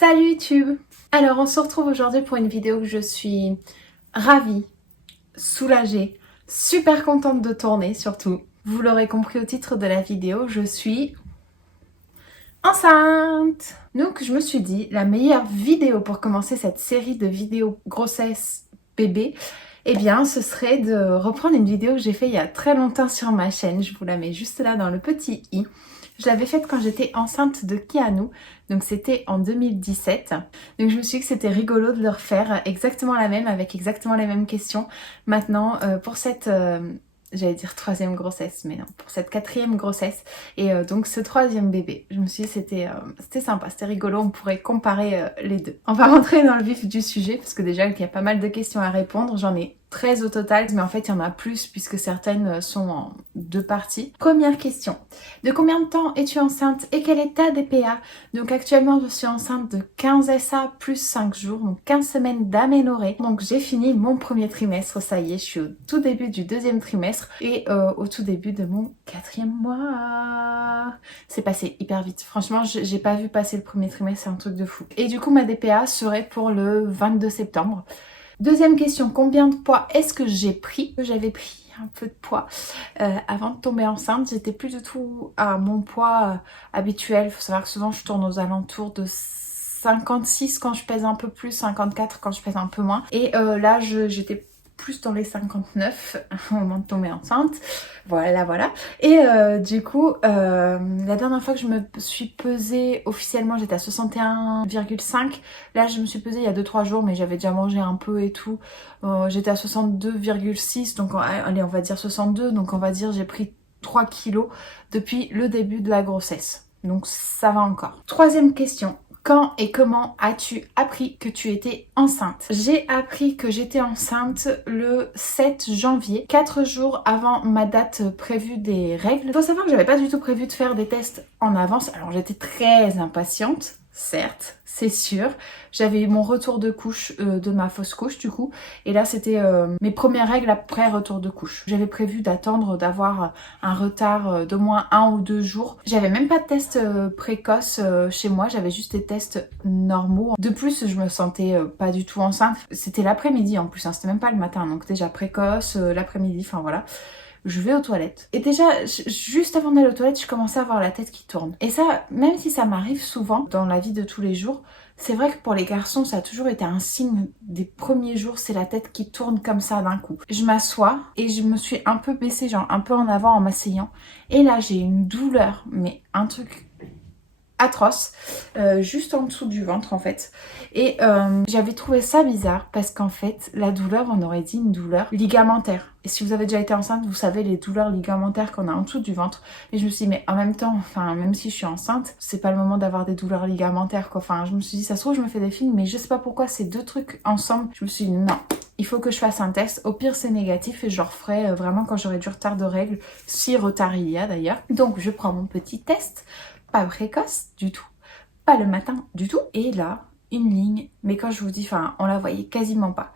Salut YouTube! Alors on se retrouve aujourd'hui pour une vidéo que je suis ravie, soulagée, super contente de tourner surtout. Vous l'aurez compris au titre de la vidéo, je suis enceinte! Donc je me suis dit, la meilleure vidéo pour commencer cette série de vidéos grossesse bébé, eh bien ce serait de reprendre une vidéo que j'ai fait il y a très longtemps sur ma chaîne. Je vous la mets juste là dans le petit i. Je l'avais faite quand j'étais enceinte de Keanu, donc c'était en 2017. Donc je me suis dit que c'était rigolo de le refaire exactement la même, avec exactement les mêmes questions. Maintenant, pour cette, j'allais dire troisième grossesse, mais non, pour cette quatrième grossesse. Et donc ce troisième bébé, je me suis dit c'était sympa, c'était rigolo, on pourrait comparer les deux. On va rentrer dans le vif du sujet, parce que déjà il y a pas mal de questions à répondre, j'en ai 13 au total, mais en fait il y en a plus puisque certaines sont en deux parties. Première question, de combien de temps es-tu enceinte et quel est ta DPA? Donc actuellement je suis enceinte de 15 SA plus 5 jours, donc 15 semaines d'aménorrhée. Donc j'ai fini mon premier trimestre, ça y est, je suis au tout début du deuxième trimestre et au tout début de mon quatrième mois. C'est passé hyper vite, franchement j'ai pas vu passer le premier trimestre, c'est un truc de fou. Et du coup ma DPA serait pour le 22 septembre. Deuxième question, combien de poids est-ce que j'ai pris? J'avais pris un peu de poids avant de tomber enceinte. J'étais plus du tout à mon poids habituel. Il faut savoir que souvent je tourne aux alentours de 56 quand je pèse un peu plus, 54 quand je pèse un peu moins. Et là j'étais plus dans les 59 au moment de tomber enceinte. Voilà. Et du coup, la dernière fois que je me suis pesée officiellement, j'étais à 61,5. Là, je me suis pesée il y a 2-3 jours, mais j'avais déjà mangé un peu et tout. J'étais à 62,6, donc allez, on va dire 62. Donc on va dire j'ai pris 3 kilos depuis le début de la grossesse. Donc ça va encore. Troisième question. Quand et comment as-tu appris que tu étais enceinte? J'ai appris que j'étais enceinte le 7 janvier, 4 jours avant ma date prévue des règles. Il faut savoir que j'avais pas du tout prévu de faire des tests en avance, alors j'étais très impatiente. Certes, c'est sûr. J'avais eu mon retour de couche de ma fausse couche du coup. Et là c'était mes premières règles après retour de couche. J'avais prévu d'attendre d'avoir un retard d'au moins 1 ou 2 jours. J'avais même pas de test précoce chez moi. J'avais juste des tests normaux. De plus je me sentais pas du tout enceinte. C'était l'après-midi en plus, hein. C'était même pas le matin. Donc déjà précoce, l'après-midi, enfin voilà. Je vais aux toilettes. Et déjà, juste avant d'aller aux toilettes, je commençais à avoir la tête qui tourne. Et ça, même si ça m'arrive souvent dans la vie de tous les jours, c'est vrai que pour les garçons, ça a toujours été un signe des premiers jours, c'est la tête qui tourne comme ça d'un coup. Je m'assois et je me suis un peu baissée, genre un peu en avant en m'asseyant. Et là, j'ai une douleur, mais un truc atroce, juste en dessous du ventre en fait. Et j'avais trouvé ça bizarre parce qu'en fait la douleur, on aurait dit une douleur ligamentaire. Et si vous avez déjà été enceinte, vous savez les douleurs ligamentaires qu'on a en dessous du ventre. Et je me suis dit mais en même temps, enfin même si je suis enceinte, c'est pas le moment d'avoir des douleurs ligamentaires quoi. Enfin je me suis dit ça se trouve je me fais des films, mais je sais pas pourquoi ces deux trucs ensemble, je me suis dit non. Il faut que je fasse un test, au pire c'est négatif et je le referai vraiment quand j'aurai du retard de règles, si retard il y a d'ailleurs. Donc je prends mon petit test, pas précoce du tout, pas le matin du tout, et là une ligne, mais quand je vous dis, enfin on la voyait quasiment pas.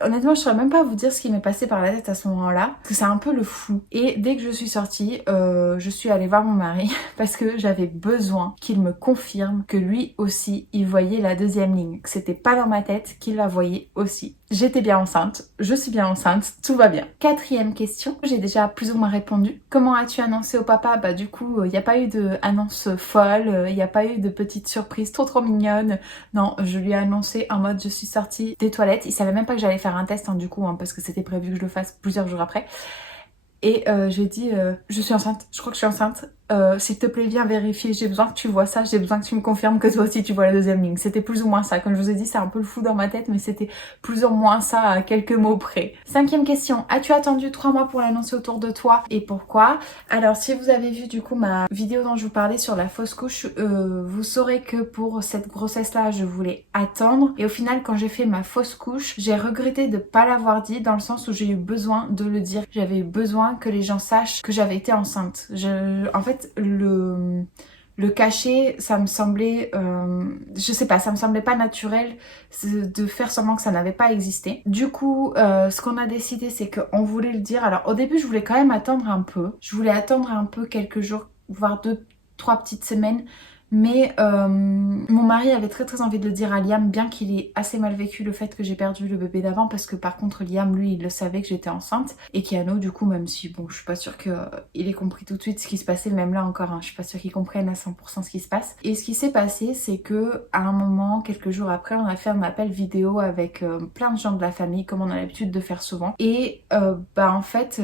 Honnêtement je saurais même pas vous dire ce qui m'est passé par la tête à ce moment là, parce que c'est un peu le flou. Et dès que je suis sortie, je suis allée voir mon mari parce que j'avais besoin qu'il me confirme que lui aussi il voyait la deuxième ligne, que c'était pas dans ma tête, qu'il la voyait aussi. J'étais bien enceinte, je suis bien enceinte, tout va bien. Quatrième question, j'ai déjà plus ou moins répondu. Comment as-tu annoncé au papa? Bah du coup, il n'y a pas eu d'annonce folle, il n'y a pas eu de petite surprise trop mignonne. Non, je lui ai annoncé en mode je suis sortie des toilettes. Il savait même pas que j'allais faire un test du coup, parce que c'était prévu que je le fasse plusieurs jours après. Et j'ai dit je suis enceinte, je crois que je suis enceinte. S'il te plaît viens vérifier, j'ai besoin que tu vois ça, j'ai besoin que tu me confirmes que toi aussi tu vois la deuxième ligne. C'était plus ou moins ça, comme je vous ai dit c'est un peu le flou dans ma tête, mais c'était plus ou moins ça à quelques mots près. Cinquième question, as-tu attendu 3 mois pour l'annoncer autour de toi et pourquoi? Alors si vous avez vu du coup ma vidéo dont je vous parlais sur la fausse couche, vous saurez que pour cette grossesse là je voulais attendre, et au final quand j'ai fait ma fausse couche j'ai regretté de pas l'avoir dit, dans le sens où j'ai eu besoin de le dire. J'avais eu besoin que les gens sachent que j'avais été enceinte. En fait le cacher, ça me semblait, je sais pas, ça me semblait pas naturel de faire semblant que ça n'avait pas existé. Du coup, ce qu'on a décidé, c'est qu'on voulait le dire. Alors au début, je voulais quand même attendre un peu. Je voulais attendre un peu quelques jours, voire 2-3 petites semaines, Mais mon mari avait très envie de le dire à Liam, bien qu'il ait assez mal vécu le fait que j'ai perdu le bébé d'avant, parce que par contre Liam, lui, il le savait que j'étais enceinte. Et Keanu, du coup, même si, bon, je suis pas sûre qu'il ait compris tout de suite ce qui se passait, même là encore, hein, je suis pas sûre qu'il comprenne à 100% ce qui se passe. Et ce qui s'est passé, c'est que à un moment, quelques jours après, on a fait un appel vidéo avec plein de gens de la famille, comme on a l'habitude de faire souvent. Et en fait,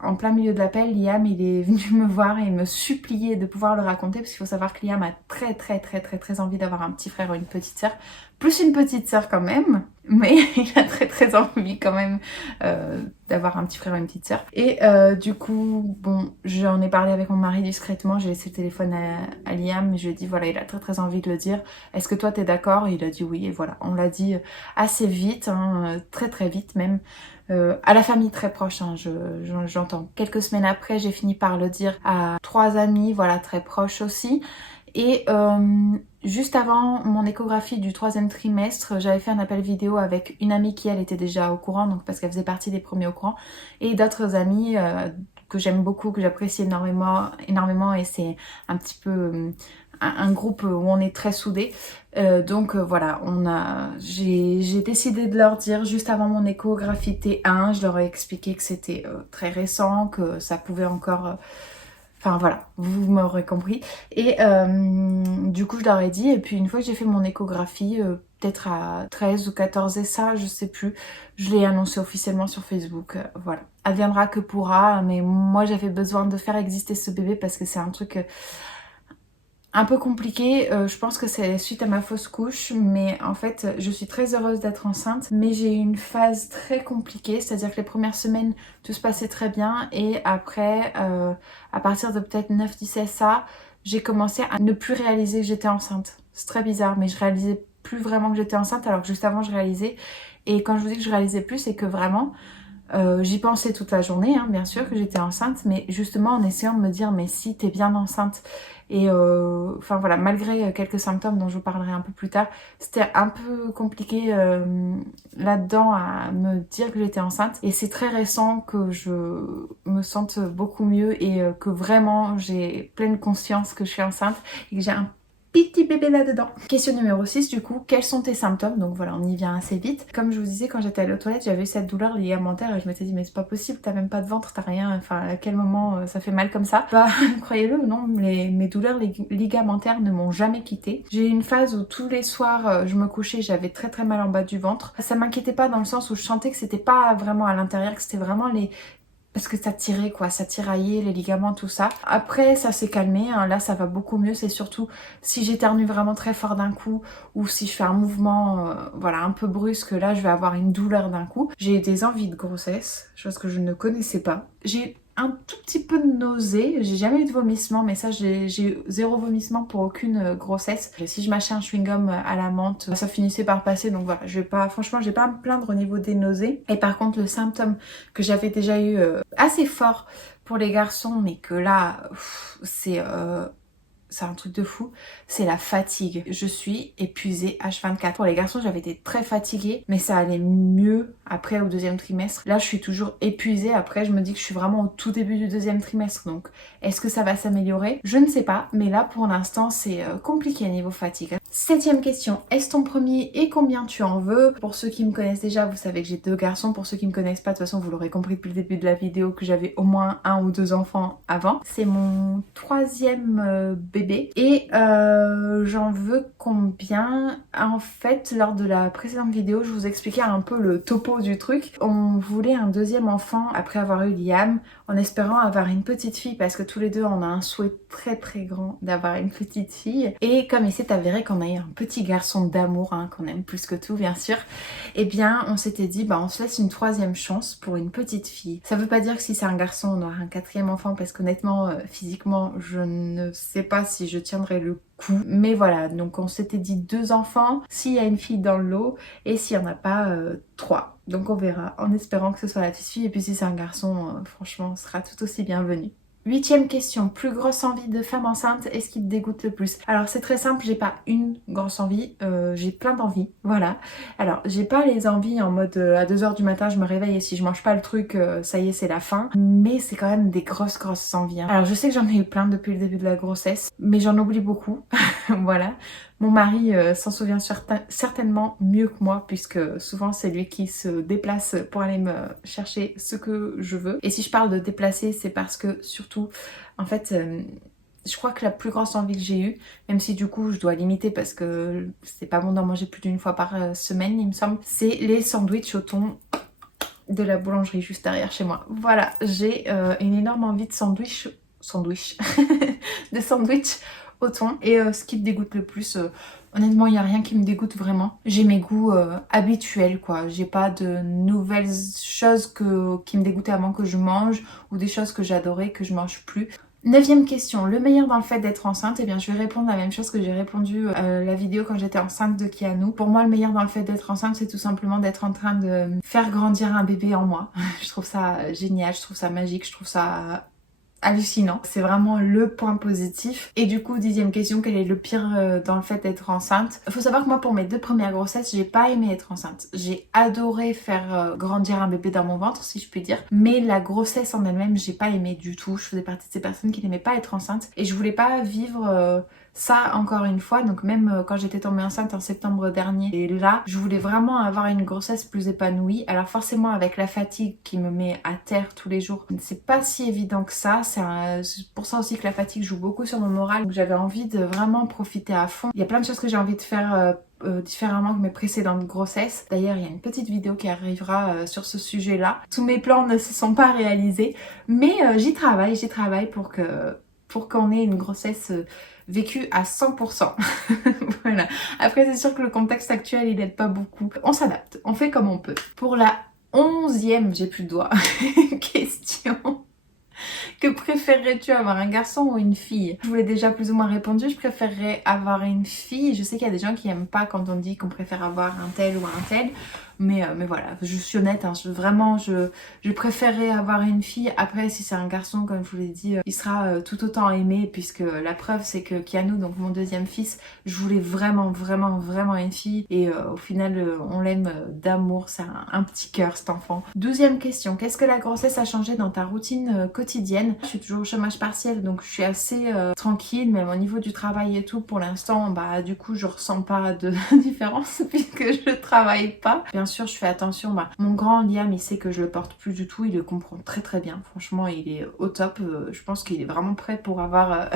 en plein milieu de l'appel, Liam, il est venu me voir et me supplier de pouvoir le raconter, parce qu'il faut savoir que Liam a très envie d'avoir un petit frère ou une petite sœur, plus une petite sœur quand même, mais il a très envie quand même d'avoir un petit frère ou une petite sœur. Et du coup, bon, j'en ai parlé avec mon mari discrètement, j'ai laissé le téléphone à Liam, je lui ai dit voilà, il a très envie de le dire, est-ce que toi t'es d'accord? Et il a dit oui, et voilà, on l'a dit assez vite, hein, très vite même. À la famille très proche, hein, j'entends. Quelques semaines après, j'ai fini par le dire à 3 amis, voilà, très proches aussi. Et juste avant mon échographie du 3e trimestre, j'avais fait un appel vidéo avec une amie qui, elle, était déjà au courant, donc parce qu'elle faisait partie des premiers au courant, et d'autres amis que j'aime beaucoup, que j'apprécie énormément, et c'est un petit peu un groupe où on est très soudés. Donc voilà, j'ai décidé de leur dire juste avant mon échographie T1, je leur ai expliqué que c'était très récent, que ça pouvait encore... Enfin voilà, vous m'aurez compris. Et du coup je leur ai dit, et puis une fois que j'ai fait mon échographie, peut-être à 13 ou 14 et ça, je sais plus, je l'ai annoncé officiellement sur Facebook, voilà. Adviendra que pourra, mais moi j'avais besoin de faire exister ce bébé parce que c'est un truc... un peu compliqué, je pense que c'est suite à ma fausse couche, mais en fait je suis très heureuse d'être enceinte, mais j'ai eu une phase très compliquée, c'est-à-dire que les premières semaines tout se passait très bien, et après à partir de peut-être 9-10 ça, j'ai commencé à ne plus réaliser que j'étais enceinte. C'est très bizarre, mais je réalisais plus vraiment que j'étais enceinte, alors que juste avant je réalisais. Et quand je vous dis que je réalisais plus, c'est que vraiment j'y pensais toute la journée, hein, bien sûr que j'étais enceinte, mais justement en essayant de me dire mais si t'es bien enceinte. Et enfin voilà, malgré quelques symptômes dont je vous parlerai un peu plus tard, c'était un peu compliqué là-dedans à me dire que j'étais enceinte. Et c'est très récent que je me sente beaucoup mieux et que vraiment j'ai pleine conscience que je suis enceinte et que j'ai un petit bébé là-dedans. Question numéro 6 du coup, quels sont tes symptômes? Donc voilà, on y vient assez vite. Comme je vous disais, quand j'étais allée aux toilettes, j'avais eu cette douleur ligamentaire et je m'étais dit mais c'est pas possible, t'as même pas de ventre, t'as rien, enfin à quel moment ça fait mal comme ça? Bah croyez-le ou non, mes douleurs ligamentaires ne m'ont jamais quittée. J'ai eu une phase où tous les soirs je me couchais, j'avais très mal en bas du ventre. Ça m'inquiétait pas dans le sens où je sentais que c'était pas vraiment à l'intérieur, que c'était vraiment parce que ça tirait quoi, ça tiraillait les ligaments, tout ça. Après ça s'est calmé, hein. Là ça va beaucoup mieux, c'est surtout si j'éternue vraiment très fort d'un coup ou si je fais un mouvement voilà un peu brusque, là je vais avoir une douleur d'un coup. J'ai eu des envies de grossesse, chose que je ne connaissais pas. J'ai un tout petit peu de nausée, j'ai jamais eu de vomissement, mais ça j'ai eu 0 vomissement pour aucune grossesse. Et si je mâchais un chewing-gum à la menthe, ça finissait par passer, donc voilà, franchement je vais pas me plaindre au niveau des nausées. Et par contre le symptôme que j'avais déjà eu assez fort pour les garçons, mais que là c'est un truc de fou, c'est la fatigue. Je suis épuisée H24. Pour les garçons, j'avais été très fatiguée, mais ça allait mieux après au 2e trimestre. Là, je suis toujours épuisée. Après, je me dis que je suis vraiment au tout début du 2e trimestre. Donc, est-ce que ça va s'améliorer? Je ne sais pas, mais là, pour l'instant, c'est compliqué niveau fatigue. 7e question, est-ce ton premier et combien tu en veux? Pour ceux qui me connaissent déjà, vous savez que j'ai 2 garçons. Pour ceux qui me connaissent pas, de toute façon, vous l'aurez compris depuis le début de la vidéo que j'avais au moins 1 ou 2 enfants avant. C'est mon 3e bébé. Et j'en veux combien? En fait, lors de la précédente vidéo, je vous expliquais un peu le topo du truc. On voulait un 2e enfant après avoir eu Liam, en espérant avoir une petite fille, parce que tous les deux, on a un souhait très grand d'avoir une petite fille. Et comme il s'est avéré qu'on a eu un petit garçon d'amour, hein, qu'on aime plus que tout, bien sûr, eh bien, on s'était dit, bah, on se laisse une 3e chance pour une petite fille. Ça veut pas dire que si c'est un garçon, on aura un 4e enfant, parce qu'honnêtement, physiquement, je ne sais pas si je tiendrai le coup. Mais voilà, donc on s'était dit 2 enfants, s'il y a une fille dans le lot, et s'il n'y en a pas, 3. Donc on verra, en espérant que ce soit la petite fille, et puis si c'est un garçon, franchement, on sera tout aussi bienvenu. 8e question, plus grosse envie de femme enceinte, est-ce qui te dégoûte le plus? Alors c'est très simple, j'ai pas une grosse envie, j'ai plein d'envies, voilà. Alors j'ai pas les envies en mode à 2h du matin je me réveille et si je mange pas le truc, ça y est c'est la fin. Mais c'est quand même des grosses envies. Hein. Alors je sais que j'en ai eu plein depuis le début de la grossesse, mais j'en oublie beaucoup, voilà. Mon mari s'en souvient certainement mieux que moi puisque souvent c'est lui qui se déplace pour aller me chercher ce que je veux. Et si je parle de déplacer, c'est parce que surtout, en fait, je crois que la plus grosse envie que j'ai eue, même si du coup je dois limiter parce que c'est pas bon d'en manger plus d'une fois par semaine il me semble, c'est les sandwichs au thon de la boulangerie juste derrière chez moi. Voilà, j'ai une énorme envie de sandwich, de sandwich au thon. Et ce qui me dégoûte le plus, honnêtement il n'y a rien qui me dégoûte vraiment. J'ai mes goûts habituels quoi, j'ai pas de nouvelles choses qui me dégoûtaient avant que je mange ou des choses que j'adorais que je mange plus. 9e question, le meilleur dans le fait d'être enceinte, eh bien je vais répondre la même chose que j'ai répondu à la vidéo quand j'étais enceinte de Kianou. Pour moi le meilleur dans le fait d'être enceinte c'est tout simplement d'être en train de faire grandir un bébé en moi. Je trouve ça génial, je trouve ça magique, je trouve ça hallucinant. C'est vraiment le point positif. Et du coup, 10e question, quel est le pire dans le fait d'être enceinte? Il faut savoir que moi, pour mes 2 premières grossesses, j'ai pas aimé être enceinte. J'ai adoré faire grandir un bébé dans mon ventre, si je puis dire. Mais la grossesse en elle-même, j'ai pas aimé du tout. Je faisais partie de ces personnes qui n'aimaient pas être enceinte. Et je voulais pas vivre ça encore une fois. Donc même quand j'étais tombée enceinte en septembre dernier, et là, je voulais vraiment avoir une grossesse plus épanouie. Alors forcément, avec la fatigue qui me met à terre tous les jours, c'est pas si évident que ça. C'est pour ça aussi que la fatigue joue beaucoup sur mon moral. Donc j'avais envie de vraiment profiter à fond. Il y a plein de choses que j'ai envie de faire différemment que mes précédentes grossesses. D'ailleurs, il y a une petite vidéo qui arrivera sur ce sujet-là. Tous mes plans ne se sont pas réalisés, mais j'y travaille pour qu'on ait une grossesse vécue à 100%. Voilà. Après, c'est sûr que le contexte actuel, il n'aide pas beaucoup. On s'adapte, on fait comme on peut. Pour la 11e, j'ai plus de doigts, question. Que préférerais-tu, avoir un garçon ou une fille? Je vous l'ai déjà plus ou moins répondu, je préférerais avoir une fille. Je sais qu'il y a des gens qui aiment pas quand on dit qu'on préfère avoir un tel ou un tel. Mais voilà, je suis honnête, hein, je préférerais avoir une fille. Après, si c'est un garçon, comme je vous l'ai dit, il sera tout autant aimé, puisque la preuve, c'est que Kianou, donc mon 2e fils, je voulais vraiment une fille. Et au final, on l'aime d'amour, c'est un petit cœur cet enfant. 12e question, qu'est-ce que la grossesse a changé dans ta routine quotidienne? Je suis toujours au chômage partiel, donc je suis assez tranquille, même au niveau du travail et tout, pour l'instant, bah du coup, je ressens pas de différence, puisque je travaille pas. Bien sûr, je fais attention. Mon grand Liam, il sait que je le porte plus du tout. Il le comprend très bien. Franchement, il est au top. Je pense qu'il est vraiment prêt pour avoir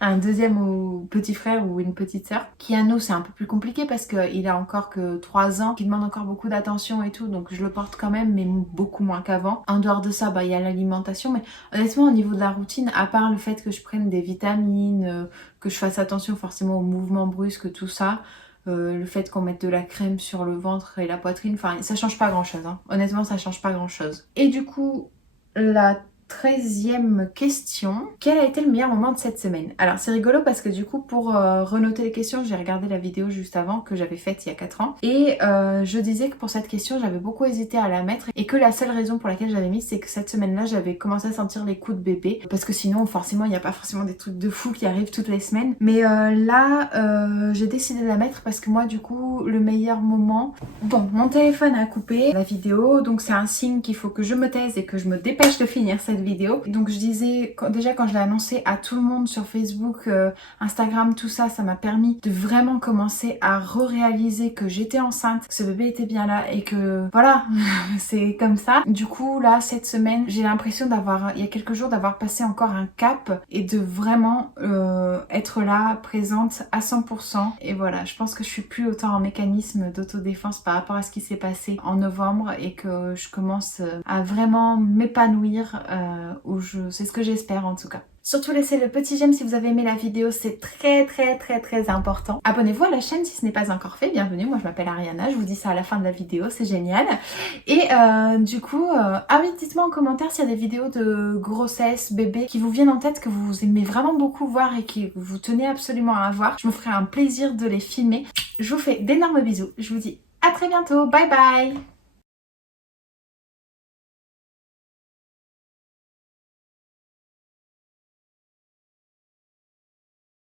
un deuxième ou petit frère ou une petite sœur. Kianou, c'est un peu plus compliqué parce qu'il a encore que 3 ans, qu'il demande encore beaucoup d'attention et tout. Donc je le porte quand même, mais beaucoup moins qu'avant. En dehors de ça, il y a l'alimentation. Mais honnêtement, au niveau de la routine, à part le fait que je prenne des vitamines, que je fasse attention forcément aux mouvements brusques, tout ça, le fait qu'on mette de la crème sur le ventre et la poitrine, enfin ça change pas grand chose, hein. Honnêtement ça change pas grand chose. Et du coup la 13e question, quel a été le meilleur moment de cette semaine? Alors c'est rigolo parce que du coup pour renoter les questions, j'ai regardé la vidéo juste avant que j'avais faite il y a 4 ans et je disais que pour cette question j'avais beaucoup hésité à la mettre et que la seule raison pour laquelle j'avais mis c'est que cette semaine-là j'avais commencé à sentir les coups de bébé parce que sinon forcément il n'y a pas forcément des trucs de fou qui arrivent toutes les semaines, mais là j'ai décidé de la mettre parce que moi du coup le meilleur moment... Bon, mon téléphone a coupé la vidéo donc c'est un signe qu'il faut que je me taise et que je me dépêche de finir cette vidéo. Donc je disais, déjà quand je l'ai annoncé à tout le monde sur Facebook, Instagram, tout ça, ça m'a permis de vraiment commencer à réaliser que j'étais enceinte, que ce bébé était bien là et que voilà, c'est comme ça. Du coup là, cette semaine, j'ai l'impression d'avoir, il y a quelques jours, d'avoir passé encore un cap et de vraiment être là, présente à 100%. Et voilà, je pense que je suis plus autant en mécanisme d'autodéfense par rapport à ce qui s'est passé en novembre et que je commence à vraiment m'épanouir c'est ce que j'espère en tout cas. Surtout laissez le petit j'aime si vous avez aimé la vidéo, c'est très important. Abonnez-vous à la chaîne si ce n'est pas encore fait, bienvenue, moi je m'appelle Ariana, je vous dis ça à la fin de la vidéo, c'est génial. Et du coup, ah oui, dites-moi en commentaire s'il y a des vidéos de grossesse, bébé qui vous viennent en tête, que vous aimez vraiment beaucoup voir et que vous tenez absolument à voir. Je me ferai un plaisir de les filmer. Je vous fais d'énormes bisous, je vous dis à très bientôt, bye bye.